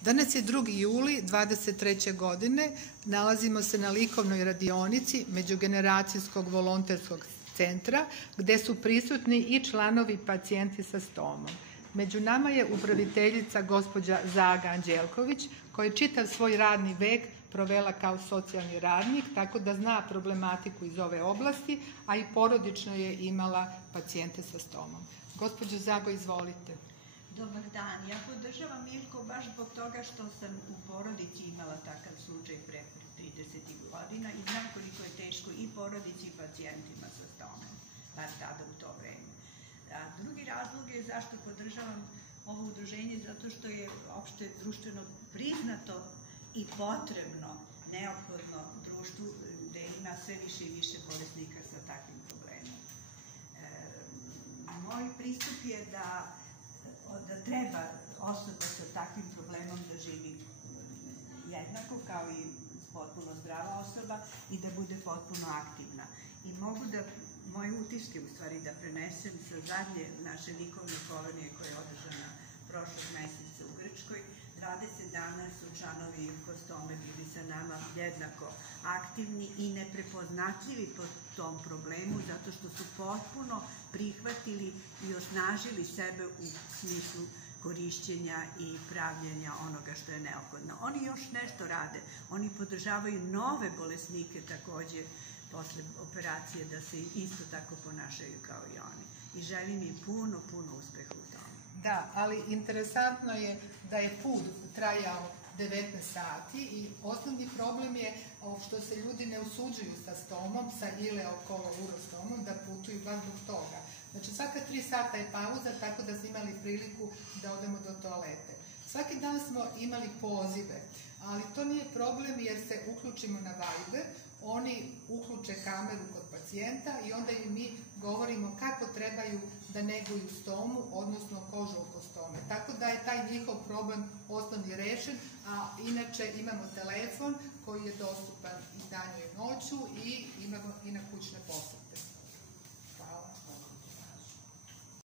Danas je 2. juli 23. godine, nalazimo se na likovnoj radionici Međugeneracijskog volonterskog centra gde su prisutni i članovi pacijenti sa stomom. Među nama je upraviteljica gospođa Zaga Anđelković koja je čitav svoj radni vek provela kao socijalni radnik, tako da zna problematiku iz ove oblasti, a i porodično je imala pacijente sa stomom. Gospođo Zago, izvolite. Dobar dan. Ja podržavam Miljko baš zbog toga što sam u porodici imala takav slučaj pre 30 godina i znam koliko je teško i porodici i pacijentima sa stomom, bar tada u to vreme. Drugi razlog je zašto podržavam ovo udruženje, zato što je opšte društveno priznato i potrebno, neophodno društvu gde ima sve više i više bolesnika sa takvim problemom. Moj pristup je da treba osoba sa takvim problemom da živi jednako kao i potpuno zdrava osoba i da bude potpuno aktivna. I mogu da, moje utiske u stvari da prenesem sa zadnje naše likovne kolonije koja je održana prošlog meseca u Grčkoj. 20 dana su članovi Kostome bili sa nama jednako aktivni i neprepoznatljivi po tom problemu zato što su potpuno prihvatili i osnažili sebe u smislu korišćenja i pravljenja onoga što je neophodno. Oni još nešto rade. Oni podržavaju nove bolesnike takođe posle operacije da se isto tako ponašaju kao i oni. I želim im puno uspeha u tome. Da, ali interesantno je da je put trajao 19 sati i osnovni problem je što se ljudi ne usuđuju sa stomom, sa ileokolourostomom, da putuju baš zbog toga. Znači svaka 3 sata je pauza, tako da smo imali priliku da odemo do toalete. Svaki dan smo imali pozive, ali to nije problem jer se uključimo na Viber, oni uključe kameru kod pacijenta i onda im mi govorimo kako trebaju da neguju stomu, odnosno kožu oko stome. Tako da je taj njihov problem osnovni rešen, a inače imamo telefon koji je dostupan i danju i noću i imamo i na kućne posete.